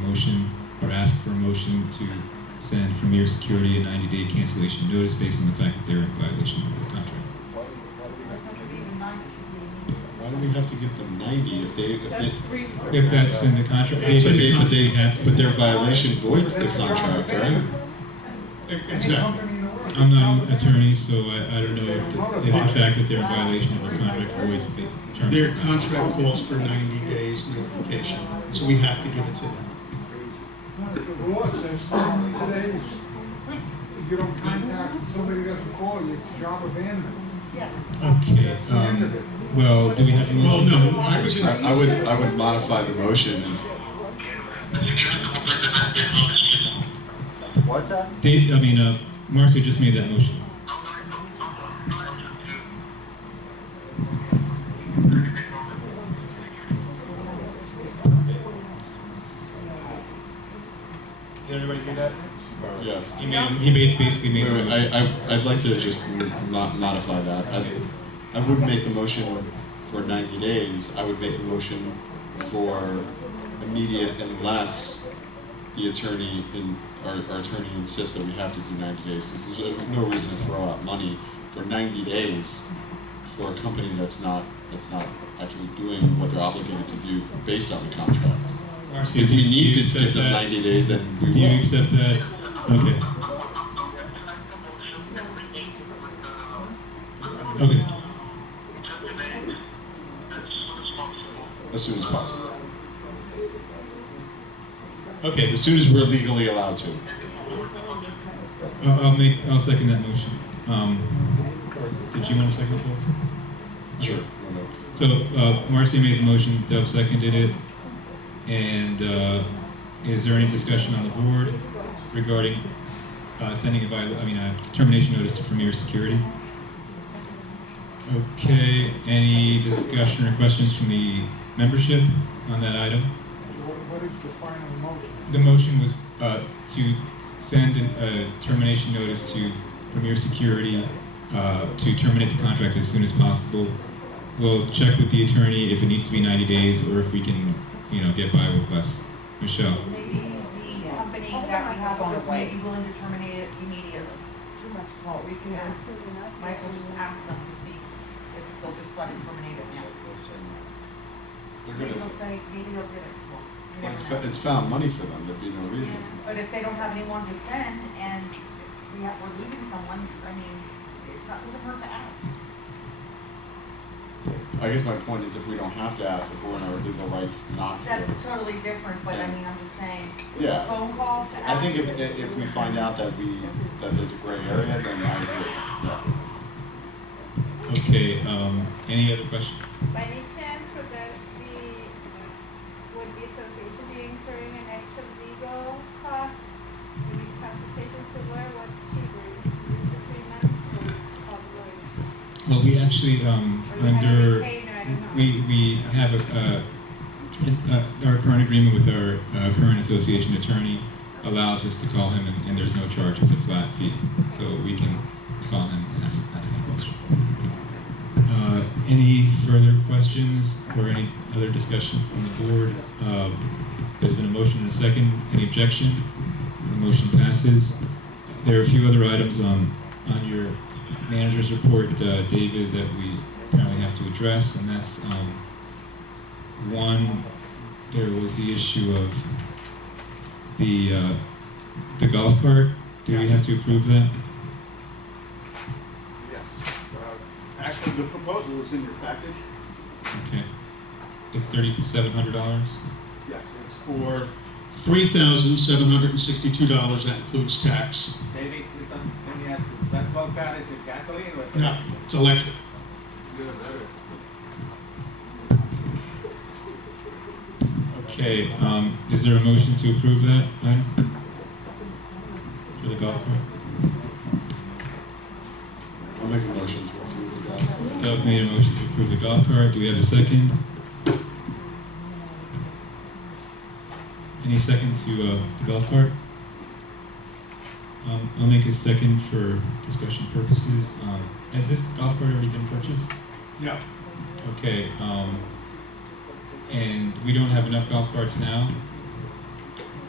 motion or ask for a motion to send Premier Security a 90-day cancellation notice based on the fact that they're in violation of the contract. Why do we have to give them 90 If that's in the contract, but their violation voids the contract, right? Exactly. I'm not an attorney, so I don't know if the fact that they're in violation of the contract voids the term. Their contract calls for 90 days notification, so we have to give it to them. The law says 90 days. If you don't contact, somebody doesn't call you, it's job abandonment. Okay. Well, do we have a motion? Well, no, I would modify the motion. What's that? Marcy just made that motion. Did everybody do that? Yes. He basically made the motion. I'd like to just modify that. I wouldn't make a motion for 90 days. I would make a motion for immediate unless the attorney our attorney insists that we have to do 90 days, because there's no reason to throw out money for 90 days for a company that's not actually doing what they're obligated to do based on the contract. Marcy, If we need to accept give them that? 90 days, then we will. Do you accept that? Okay. Okay. As soon as possible. Okay. As soon as we're legally allowed to. I'll second that motion. Did you want to second that? Sure. So Marcy made the motion, Dove seconded it, and is there any discussion on the board regarding sending a termination notice to Premier Security? Okay. Any discussion or questions from the membership on that item? What is the final motion? The motion was to send a termination notice to Premier Security to terminate the contract as soon as possible. We'll check with the attorney if it needs to be 90 days or if we can, get by with less. Michelle. Maybe the company that we have on the way be willing to terminate it immediately. Too much talk. We can might as well just ask them to see if they'll just let us terminate it now. Maybe they'll say, maybe they'll get it. You never know. It's found money for them. There'd be no reason. But if they don't have anyone to send and we're losing someone, doesn't hurt to ask. I guess my point is if we don't have to ask, if we're in our legal rights not to. That's totally different, but I'm just saying, Yeah. phone call to ask. I think if we find out that there's a gray area, then I agree. Yeah. Okay. Any other questions? By any chance, would the association be incurring an extra legal cost for these consultations to lawyer? What's cheaper, the 3 months or probably? Well, we actually we have our current agreement with our current association attorney allows us to call him and there's no charge. It's a flat fee, so we can call him and ask him a question. Any further questions or any other discussion from the board? There's been a motion and a second. Any objection? The motion passes. There are a few other items on your manager's report, David, that we apparently have to address, and that's one. There was the issue of the golf cart. Do we have to approve that? Yes. Actually, the proposal is in your package. Okay. It's $3,700. Yes, it's For $3,762, that includes tax. Maybe, listen, let me ask you, that golf cart is it gasoline or is it? No, it's electric. Okay. Is there a motion to approve that item for the golf cart? I'll make a motion to approve the golf cart. Doug made a motion to approve the golf cart. Do we have a second? Any second to the golf cart? I'll make a second for discussion purposes. Has this golf cart already been purchased? Yeah. Okay. And we don't have enough golf carts now?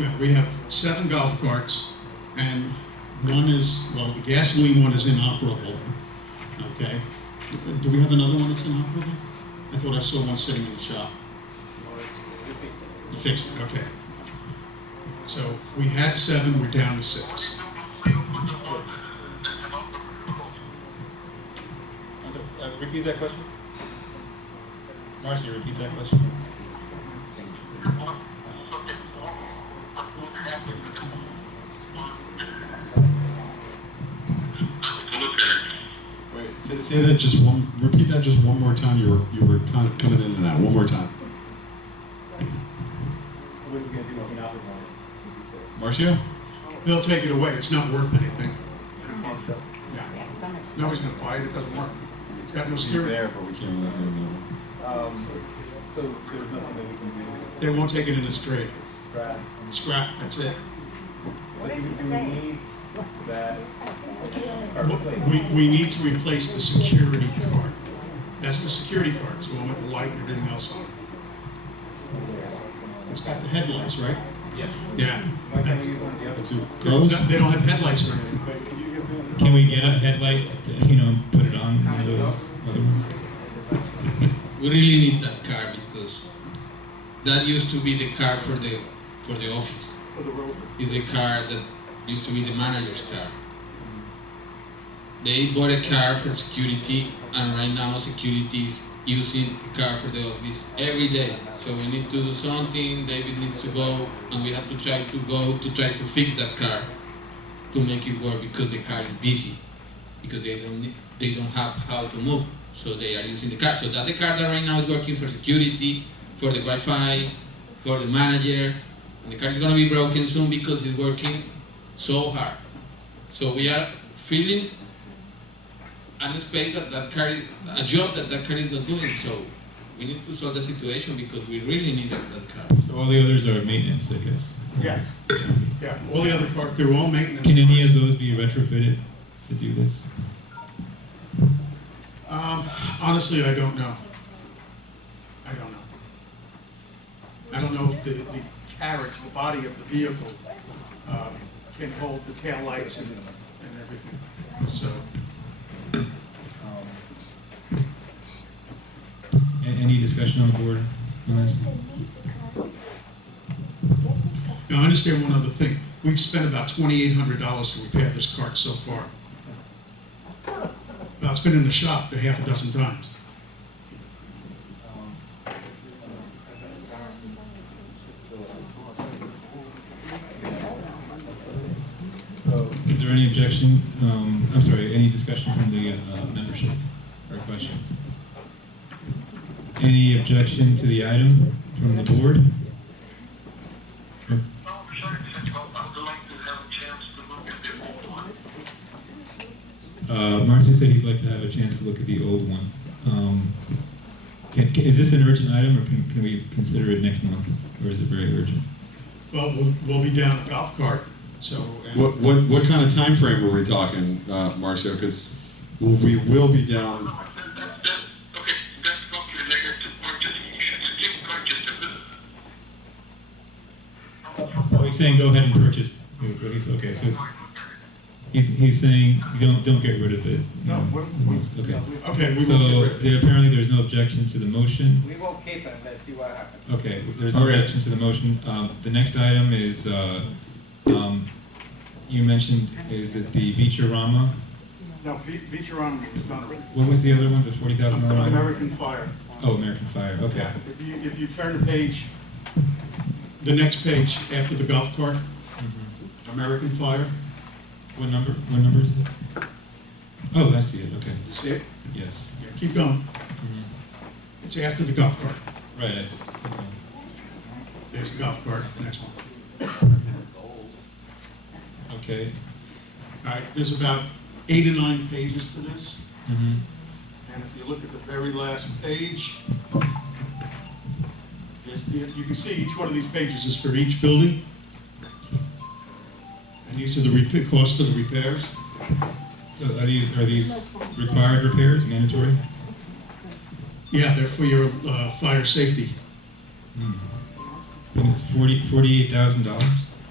Yeah, we have 7 golf carts, and one is, well, the gasoline one is inoperable, okay? Do we have another one that's inoperable? I thought I saw one sitting in the shop. You fixed it, okay. So we had 7, we're down to 6. Repeat that question. Marcy, repeat that question. Wait, say that repeat that just one more time. You were kind of coming in and out. One more time. Marcia? They'll take it away, it's not worth anything. Yeah, some are- Nobody's gonna buy it, it doesn't work. It's got no He's steering. there, but we can't let him So there's nothing that we can do. They won't take it in the straight. Scrap. Scrap, that's it. What did Do you we say? need that? Or We need to replace the security card. That's the security card, it's the one with the light and everything else on it. It's got the headlights, right? Yes. Yeah. Why can't we use one of the other two? They don't have headlights or anything. Can you give me? Can we get a headlight, put it on one of those other ones? We really need that car because that used to be the car for the office. For the road. It's the car that used to be the manager's car. They bought a car for security, and right now security is using the car for the office every day. So we need to do something. David needs to go, and we have to try to fix that car to make it work because the car is busy because they don't have how to move. So they are using the car. So that the car that right now is working for security, for the Wi-Fi, for the manager, and the car is going to be broken soon because it's working so hard. So we are feeling an space that car is, a job that car is not doing. So we need to solve the situation because we really need that car. So all the others are maintenance, I guess. Yes. Yeah, all the other parts, they're all maintenance. Can any of those be retrofitted to do this? Honestly, I don't know. I don't know if the carriage, the body of the vehicle, can hold the taillights and everything. So, Any discussion on the board on this? now I understand one other thing. We've spent about $2,800 to repair this cart so far. Well, it's been in the shop a half a dozen times. Is there any objection, I'm sorry, any discussion from the membership or questions? Any objection to the item from the board? Or- Marcy said he'd like to have a chance to look at the old one. Is this an urgent item, or can we consider it next month, or is it very urgent? Well, we'll be down a golf cart, so. and- What kind of time frame are we talking, Marcia? Because we will be down. Okay, that's probably related to purchasing. You should skip purchase the Oh, he's saying go ahead and purchase. Okay, so he's saying don't get rid of it. No, Okay. Okay, we So won't get rid of it. apparently there's no objection to the motion. We won't keep it, let's see what happens. Okay, if there's no Okay. objection to the motion. The next item is, you mentioned, is it the Beachorama? No, Beachorama is not a What was the other one, the $40,000 item? American Fire. Oh, American Fire, okay. Yeah, if you turn the page, The next page after the golf cart, Mhm. American Fire, What number is it? Oh, I see it, okay, you see it? yes. Yeah, keep going. Mhm. It's after the golf cart. Right, okay. There's the golf cart, next one. Okay. All right, there's about 8 or 9 pages to this. Mhm. And if you look at the very last page, you can see each one of these pages is for each building. And these are the cost of the repairs. So are these required repairs, mandatory? Yeah, they're for your fire safety. And it's $48,000?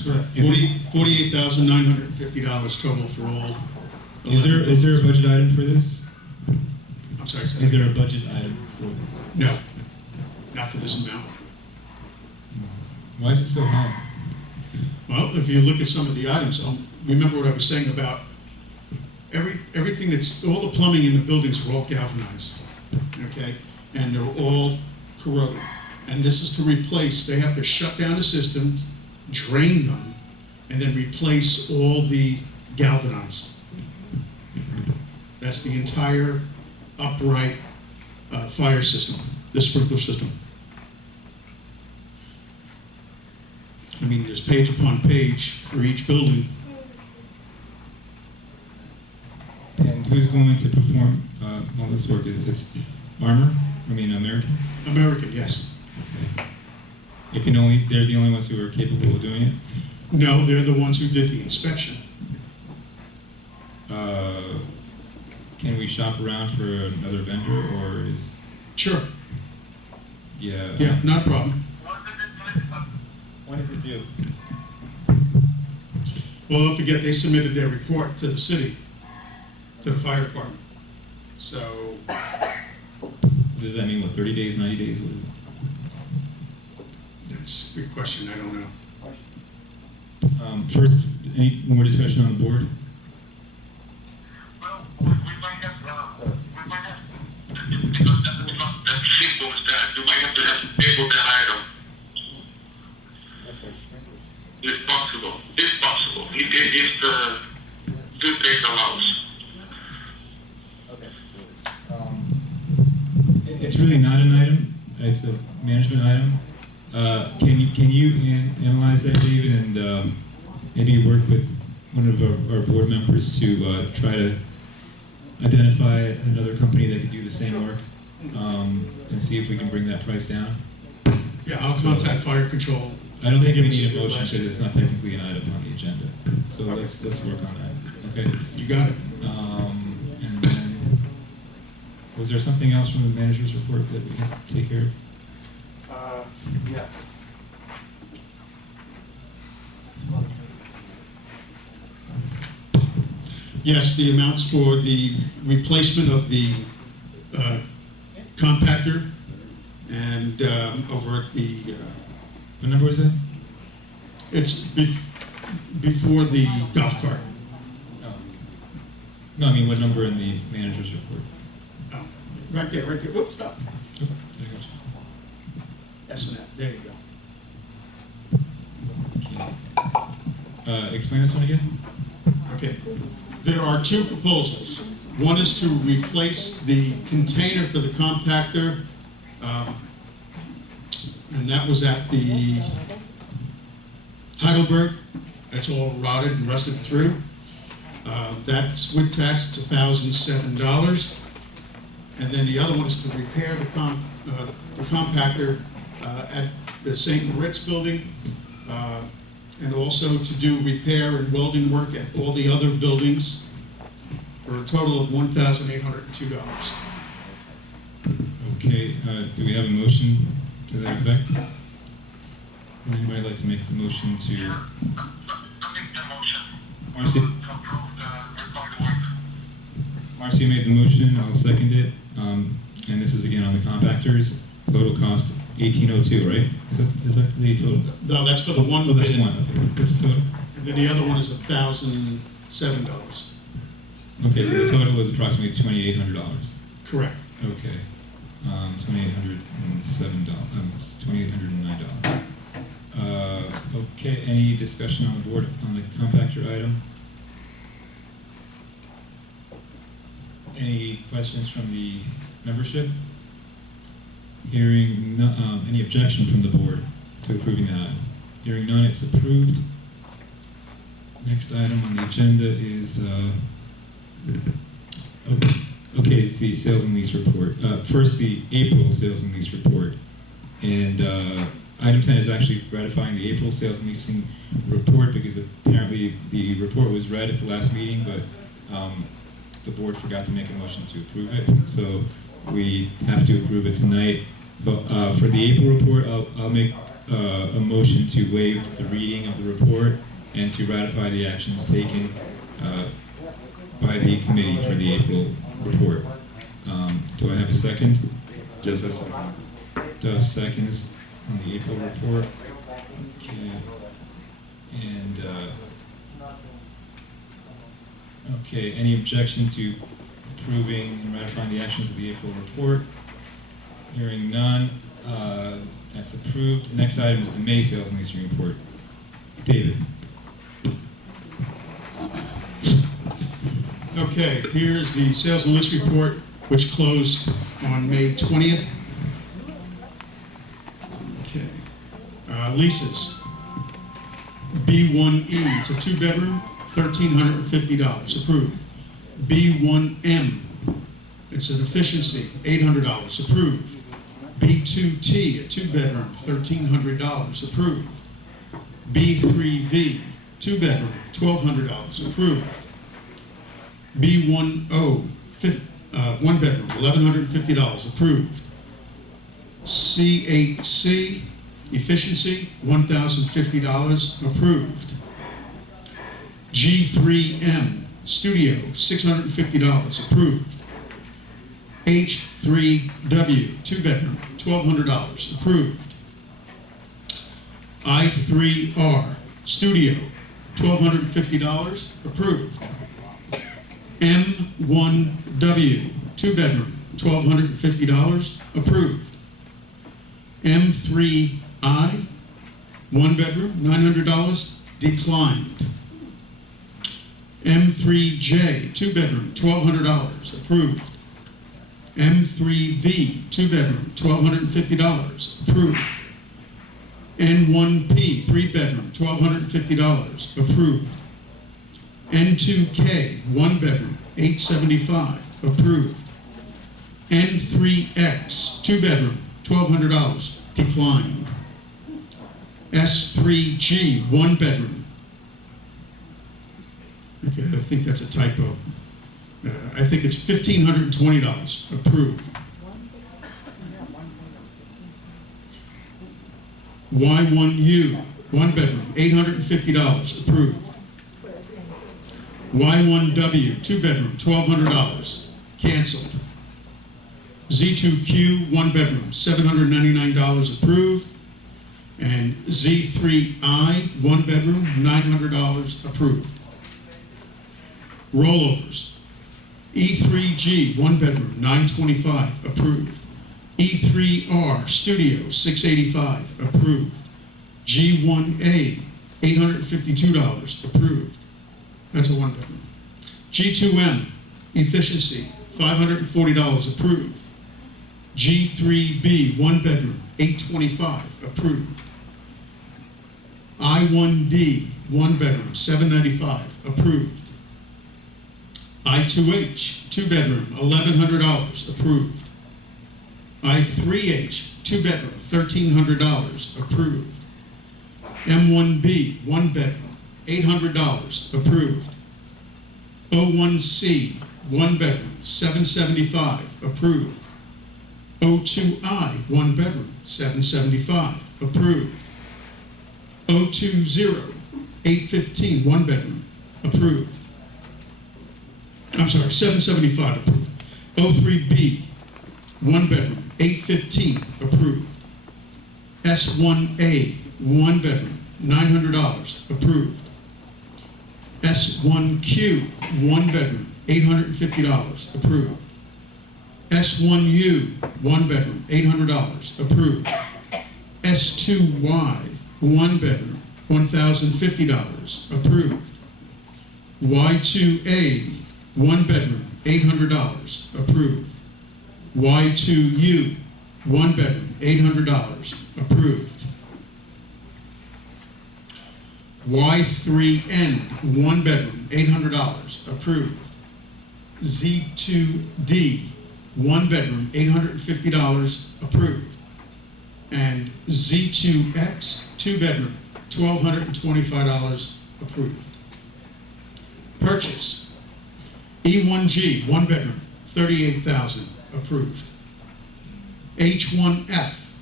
correct. Is it- $48,950 total for all. Is there a budget item for this? I'm sorry, sir. Is there a budget item for this? No, not for this amount. Why is it so high? Well, if you look at some of the items, remember what I was saying about everything all the plumbing in the buildings are all galvanized, okay? And they're all corroded. And this is to replace, they have to shut down the systems, drain them, and then replace all the galvanized. That's the entire upright fire system, the sprinkler system. I mean, there's page upon page for each building. And who's going to perform all this work? It's American? American, yes. Okay. They're the only ones who are capable of doing it? No, they're the ones who did the inspection. Can we shop around for another vendor, or is... Sure. Yeah. Yeah, not a problem. When is it due? Well, don't forget, they submitted their report to the city, to the fire department. So, Does that mean, 30 days, 90 days? What is it? that's a good question, I don't know. First, any more discussion on the board? Well, we might have, because that's not that simple as that. You might have to have table that item. If possible, if the due date allows. It's really not an item, it's a management item. Can you analyze that, David, and maybe work with one of our board members to try to identify another company that could do the same work, and see if we can bring that price down? Yeah, I'll contact fire control. I don't think we Give us need a good motion last- because it's not technically an item on the agenda. So let's work on that, okay? You got it. And then, was there something else from the manager's report that we have to take care of? Yes. Yes, the amounts for the replacement of the compactor and over at the, What number was that? it's before the golf cart. No, I mean, what number in the manager's report? Oh, right there, right there. Whoops, stop. Oh, I got you. S and F, there you go. Explain this one again? Okay. There are two proposals. One is to replace the container for the compactor, and that was at the Heidelberg. That's all rotted and rusted through. That's with tax, it's $1,007. And then the other one is to repair the compactor at the St. Moritz building, and also to do repair and welding work at all the other buildings for a total of $1,802. Okay, do we have a motion to that effect? Would anybody like to make the motion to? I make the motion Marcy, to approve the required work. Marcy made the motion, I'll second it. And this is again on the compactors. Total cost $1,802, right? Is that the total? No, that's for the one. Oh, that's bid. one. Okay. What's the total? And then the other one is $1,007. Okay, so the total was approximately $2,800. Correct. Okay. $2,807. $2,809. Okay, any discussion on the board on the compactor item? Any questions from the membership? Hearing any objection from the board to approving that item? Hearing none, it's approved. Next item on the agenda is, okay, it's the sales and lease report. First, the April sales and lease report. And item 10 is actually ratifying the April sales and leasing report because apparently the report was read at the last meeting, but the board forgot to make a motion to approve it. So we have to approve it tonight. So for the April report, I'll make a motion to waive the reading of the report and to ratify the actions taken by the committee for the April report. Do I have a second? Yes, I second. Doug seconds on the April report. Okay. And, okay, any objection to approving and ratifying the actions of the April report? Hearing none, that's approved. The next item is the May sales and leasing report. David. Okay, here's the sales and list report, which closed on May 20th. Okay. Leases. B1E, it's a two-bedroom, $1,350, approved. B1M, it's an efficiency, $800, approved. B2T, a two-bedroom, $1,300, approved. B3V, two-bedroom, $1,200, approved. B10, one bedroom, $1,150, approved. C8C, efficiency, $1,050, approved. G3M, studio, $650, approved. H3W, two bedroom, $1,200, approved. I3R, studio, $1,250, approved. M1W, two bedroom, $1,250, approved. M3I, one bedroom, $900, declined. M3J, two bedroom, $1,200, approved. M3V, two bedroom, $1,250, approved. N1P, three bedroom, $1,250, approved. N2K, one bedroom, $875, approved. N3X, two bedroom, $1,200, declined. S3G, one bedroom. Okay, I think that's a typo. I think it's $1,520, approved. Y1U, one bedroom, $850, approved. Y1W, two bedroom, $1,200, canceled. Z2Q, one bedroom, $799, approved. And Z3I, one bedroom, $900, approved. Rollovers. E3G, one bedroom, $925, approved. E3R, studio, $685, approved. G1A, $852, approved. That's a one bedroom. G2M, efficiency, $540, approved. G3B, one bedroom, $825, approved. I1D, one bedroom, $795, approved. I2H, two bedroom, $1,100, approved. I3H, two bedroom, $1,300, approved. M1B, one bedroom, $800, approved. O1C, one bedroom, $775, approved. O2I, one bedroom, $775, approved. O20, $815, one bedroom, approved. I'm sorry, $775, approved. O3B, one bedroom, $815, approved. S1A, one bedroom, $900, approved. S1Q, one bedroom, $850, approved. S1U, one bedroom, $800, approved. S2Y, one bedroom, $1,050, approved. Y2A, one bedroom, $800, approved. Y2U, one bedroom, $800, approved. Y3N, one bedroom, $800, approved. Z2D, one bedroom, $850, approved. And Z2X, two bedroom, $1,225, approved. Purchase. E1G, one bedroom, $38,000, approved. H1F,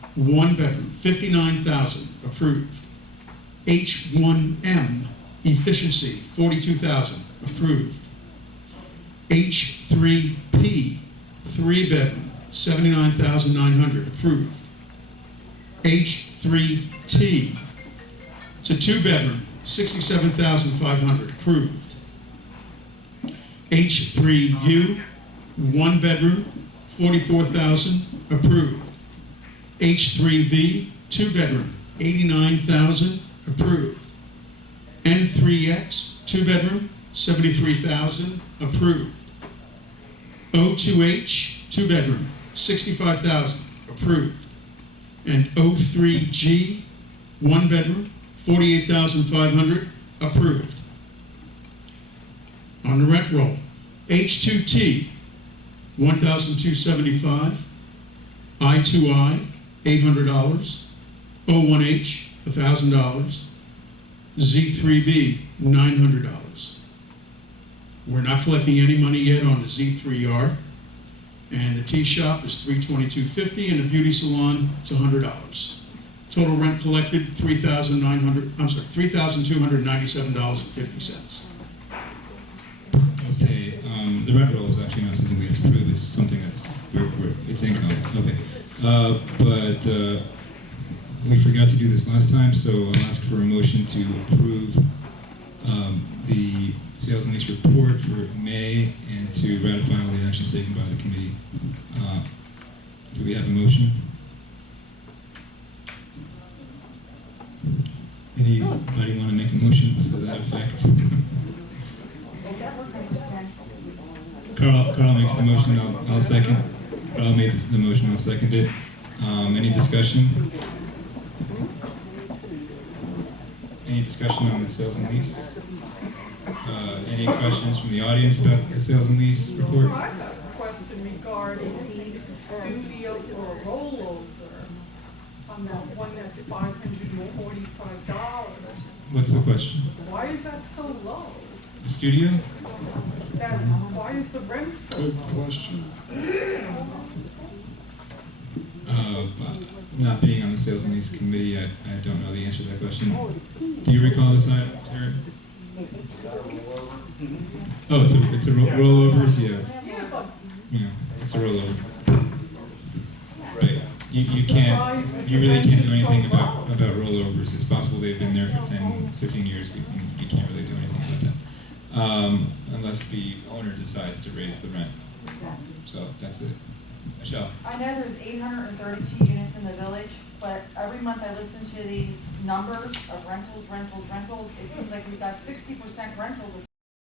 one bedroom, 59,000, approved. H1M, efficiency, 42,000, approved. H3P, three bedroom, 79,900, approved. H3T, it's a two bedroom, 67,500, approved. H3U, one bedroom, 44,000, approved. H3V, two bedroom, 89,000, approved. N3X, two bedroom, 73,000, approved. O2H, two bedroom, 65,000, approved. And O3G, one bedroom, 48,500, approved. On the rent roll, H2T, 1,275, I2I, $800, O1H, $1,000, Z3B, $900. We're not collecting any money yet on the Z3R, and the tea shop is $322.50, and the beauty salon is $100. Total rent collected $3,297.50. Okay, the rent roll is actually not something we have to prove. It's something that's it's income. Okay, but we forgot to do this last time, so I'll ask for a motion to approve the sales and lease report for May and to ratify all the actions taken by the committee. Do we have a motion? Anybody want to make a motion to that effect? Carl makes the motion, I'll second. Carl made the motion, I'll second it. Any discussion? Any discussion on the sales and lease? Any questions from the audience about the sales and lease report? I have a question regarding the studio for a rollover on that one that's $545. What's the question? Why is that so low? The studio? Why is the rent so Good low? question. Not being on the sales and lease committee, I don't know the answer to that question. Do you recall this item, Terry? Oh, it's a rollovers, yeah. Yeah, it's a rollover. Right. You really can't do anything about rollovers. It's possible they've been there for 10, 15 years. You can't really do anything about that. Unless the owner decides to raise the rent. So that's it. Michelle? I know there's 832 units in the village, but every month I listen to these numbers of rentals. It seems like we've got 60% rentals of